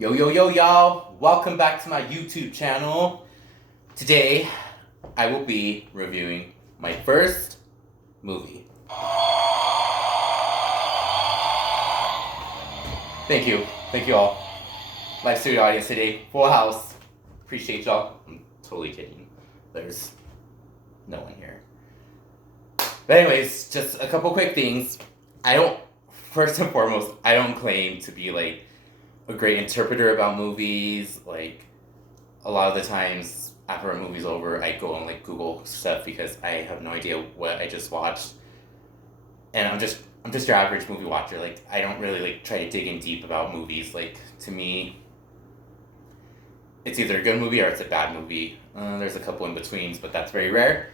Yo, yo, yo, y'all! Welcome back to my YouTube channel. Today, I will be reviewing my first movie. Thank you all. Live studio audience today, full house. Appreciate y'all. I'm totally kidding. There's no one here. But anyways, just a couple quick things. First and foremost, I don't claim to be like a great interpreter about movies. Like, a lot of the times after a movie's over, I go and like Google stuff because I have no idea what I just watched. And I'm just your average movie watcher. Like, I don't really like try to dig in deep about movies. Like, to me, it's either a good movie or it's a bad movie. There's a couple in betweens, but that's very rare.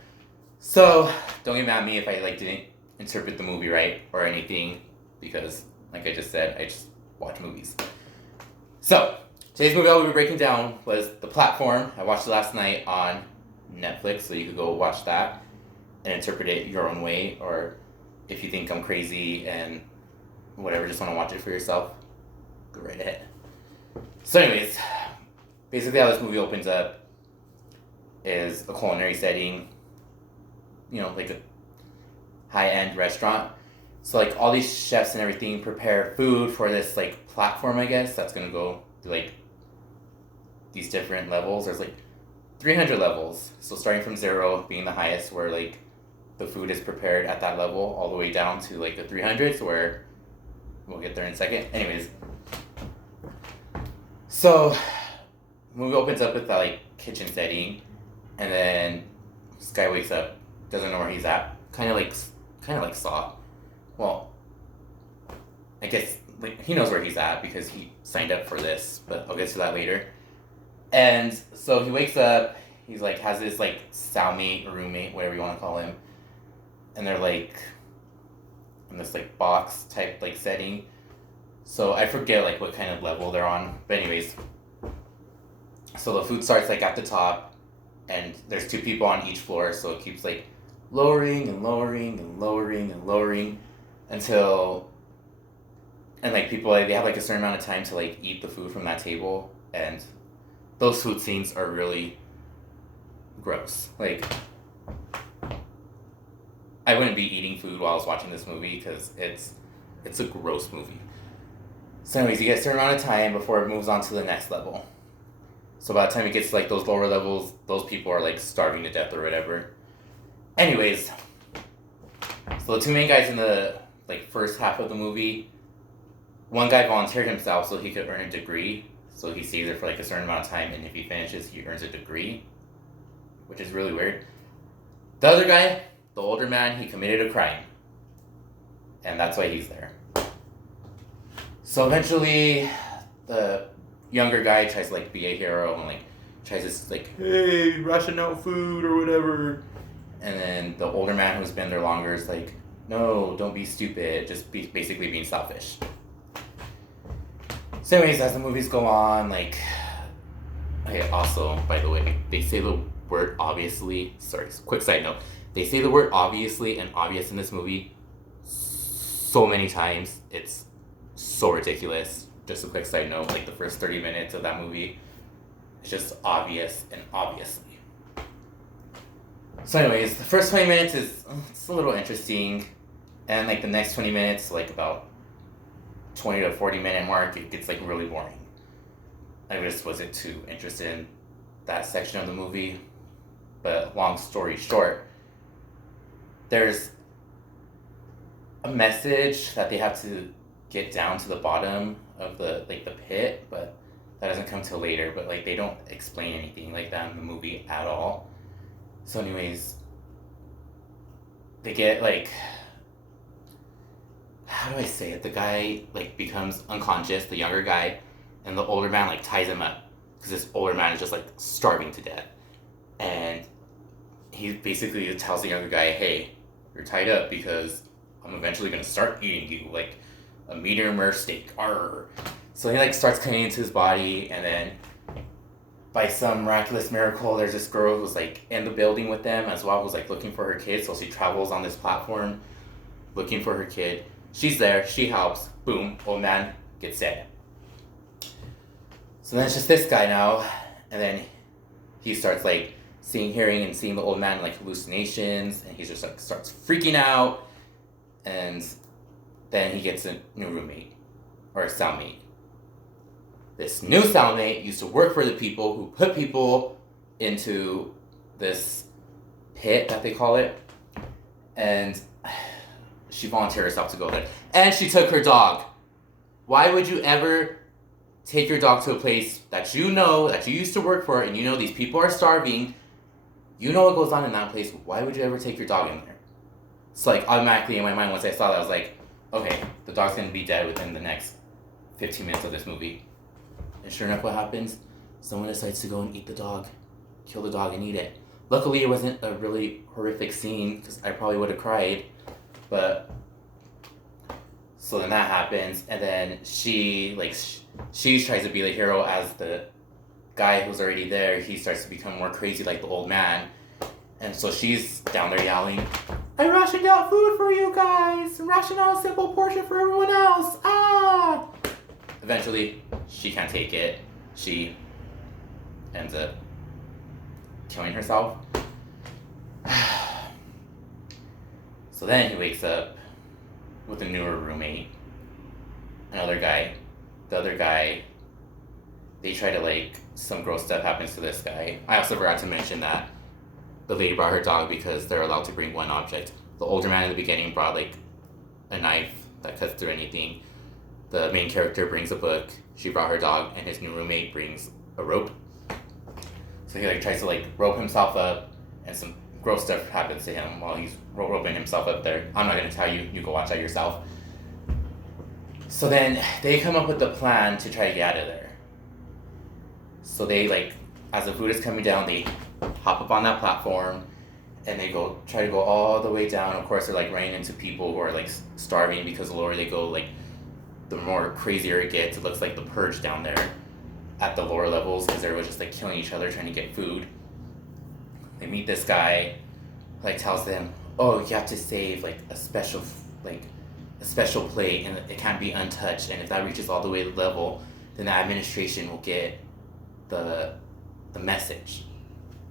So don't get mad at me if I like didn't interpret the movie right or anything, because like I just said, I just watch movies. So today's movie I'll be breaking down was The Platform. I watched it last night on Netflix, so you could go watch that and interpret it your own way, or if you think I'm crazy and whatever, just want to watch it for yourself, go right ahead. So anyways, basically how this movie opens up is a culinary setting, you know, like a high-end restaurant. So like all these chefs and everything prepare food for this like platform, I guess, that's gonna go through like these different levels. There's like 300 levels. So starting from 0 being the highest, where like the food is prepared at that level, all the way down to like the 300s, where we'll get there in a second. Anyways, so the movie opens up with that like kitchen setting, and then this guy wakes up, doesn't know where he's at, kind of like Saw. Well, I guess like he knows where he's at because he signed up for this, but I'll get to that later. And so he wakes up, he's like has this like cellmate or roommate, whatever you want to call him, and they're like in this like box type like setting. So I forget like what kind of level they're on, but anyways, so the food starts like at the top, and there's 2 people on each floor, so it keeps like lowering and lowering and lowering and lowering until, and like people like they have like a certain amount of time to like eat the food from that table, and those food scenes are really gross. Like, I wouldn't be eating food while I was watching this movie because it's a gross movie. So anyways, you get a certain amount of time before it moves on to the next level. So by the time it gets to like those lower levels, those people are like starving to death or whatever. Anyways, so the 2 main guys in the like first half of the movie, one guy volunteered himself so he could earn a degree. So he stays there for like a certain amount of time, and if he finishes, he earns a degree, which is really weird. The other guy, the older man, he committed a crime, and that's why he's there. So eventually, the younger guy tries to like be a hero and like tries to like, hey, ration out food or whatever. And then the older man who's been there longer is like, no, don't be stupid, just be basically being selfish. So anyways, as the movies go on, like, okay, also, by the way, they say the word obviously, sorry, quick side note, they say the word obviously and obvious in this movie so many times, it's so ridiculous. Just a quick side note, like the first 30 minutes of that movie, it's just obvious and obviously. So anyways, the first 20 minutes it's a little interesting, and like the next 20 minutes, like about 20 to 40 minute mark, it gets like really boring. I just wasn't too interested in that section of the movie. But long story short, there's a message that they have to get down to the bottom of the like the pit, but that doesn't come till later. But like they don't explain anything like that in the movie at all. So anyways, they get like, how do I say it? The guy like becomes unconscious, the younger guy, and the older man like ties him up because this older man is just like starving to death, and he basically tells the younger guy, hey, you're tied up because I'm eventually gonna start eating you like a medium rare steak. Arr. So he like starts cutting into his body, and then by some miraculous miracle, there's this girl who's like in the building with them as well, who's like looking for her kid. So she travels on this platform looking for her kid. She's there, she helps, boom, old man gets dead. So then it's just this guy now, and then he starts like hearing and seeing the old man like hallucinations, and he just like starts freaking out, and then he gets a new roommate or a cellmate. This new cellmate used to work for the people who put people into this pit that they call it, and she volunteered herself to go there, and she took her dog. Why would you ever take your dog to a place that you know, that you used to work for, and you know these people are starving? You know what goes on in that place. Why would you ever take your dog in there? It's like automatically in my mind, once I saw that, I was like, okay, the dog's gonna be dead within the next 15 minutes of this movie. And sure enough, what happens? Someone decides to go and eat the dog, kill the dog and eat it. Luckily, it wasn't a really horrific scene, because I probably would have cried. But so then that happens, and then she tries to be the hero as the guy who's already there. He starts to become more crazy like the old man, and so she's down there yelling, "I rationed out food for you guys! Rationed out a simple portion for everyone else! Ah!" Eventually, she can't take it. She ends up killing herself. So then he wakes up with a newer roommate, another guy. The other guy, they try to like, some gross stuff happens to this guy. I also forgot to mention that the lady brought her dog because they're allowed to bring one object. The older man in the beginning brought like a knife that cuts through anything. The main character brings a book. She brought her dog, and his new roommate brings a rope. So he like tries to like rope himself up, and some gross stuff happens to him while he's roping himself up there. I'm not gonna tell you. You go watch that yourself. So then they come up with the plan to try to get out of there. So they like, as the food is coming down, they hop up on that platform, and they try to go all the way down. Of course, they're like running into people who are like starving, because the lower they go, like the more crazier it gets. It looks like the Purge down there at the lower levels, because everyone's just like killing each other trying to get food. They meet this guy, like tells them, "Oh, you have to save like a special plate, and it can't be untouched. And if that reaches all the way to the level, then the administration will get the message."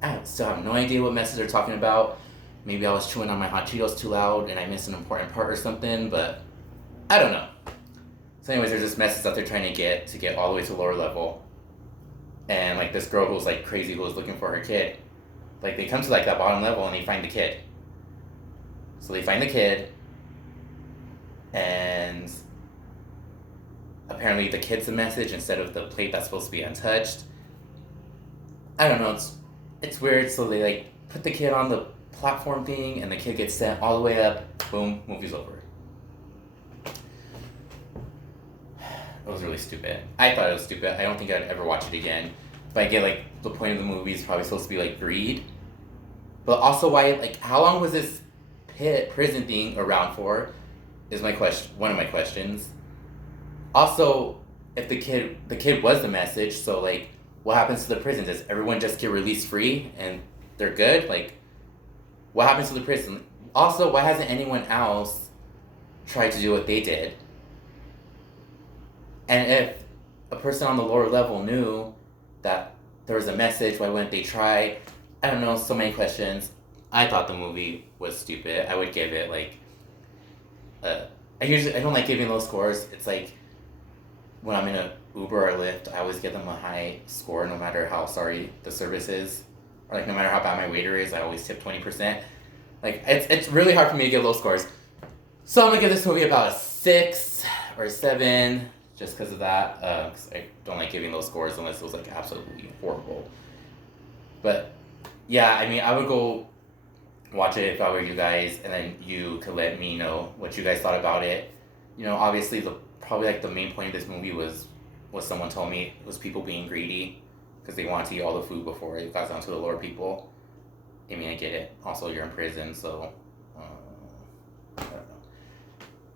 I still have no idea what message they're talking about. Maybe I was chewing on my hot Cheetos too loud and I missed an important part or something, but I don't know. So anyways, there's this message that they're trying to get all the way to the lower level. And like this girl who's like crazy, who was looking for her kid, like they come to like that bottom level and they find the kid. So they find the kid, and apparently the kid's the message instead of the plate that's supposed to be untouched. I don't know, it's weird. So they like put the kid on the platform thing, and the kid gets sent all the way up. Boom, movie's over. It was really stupid. I thought it was stupid. I don't think I'd ever watch it again. But I get like the point of the movie is probably supposed to be like greed. But also, why, like, how long was this prison thing around for? Is one of my questions. Also, if the kid was the message, so like, what happens to the prison? Does everyone just get released free and they're good? Like, what happens to the prison? Also, why hasn't anyone else tried to do what they did? And if a person on the lower level knew that there was a message, why wouldn't they try? I don't know, so many questions. I thought the movie was stupid. I would give it like, I don't like giving low scores. It's like when I'm in a Uber or Lyft, I always give them a high score no matter how sorry the service is, or like no matter how bad my waiter is. I always tip 20%. Like it's really hard for me to give low scores. So I'm gonna give this movie about a 6 or 7. Just because of that, because I don't like giving those scores unless it was like absolutely horrible. But yeah, I mean, I would go watch it if I were you guys, and then you could let me know what you guys thought about it. You know, obviously probably like the main point of this movie was what someone told me, was people being greedy because they wanted to eat all the food before it got down to the lower people. I mean, I get it. Also, you're in prison, so I don't know.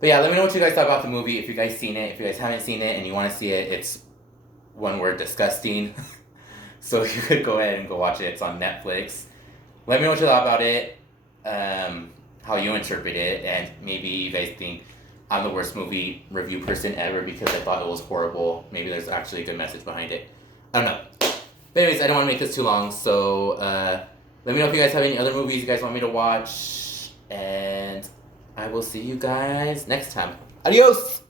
But yeah, let me know what you guys thought about the movie. If you guys seen it, if you guys haven't seen it and you want to see it, it's one word: disgusting. So you could go ahead and go watch it. It's on Netflix. Let me know what you thought about it, how you interpret it, and maybe you guys think I'm the worst movie review person ever because I thought it was horrible. Maybe there's actually a good message behind it. I don't know. But anyways, I don't want to make this too long, so let me know if you guys have any other movies you guys want me to watch, and I will see you guys next time. Adios!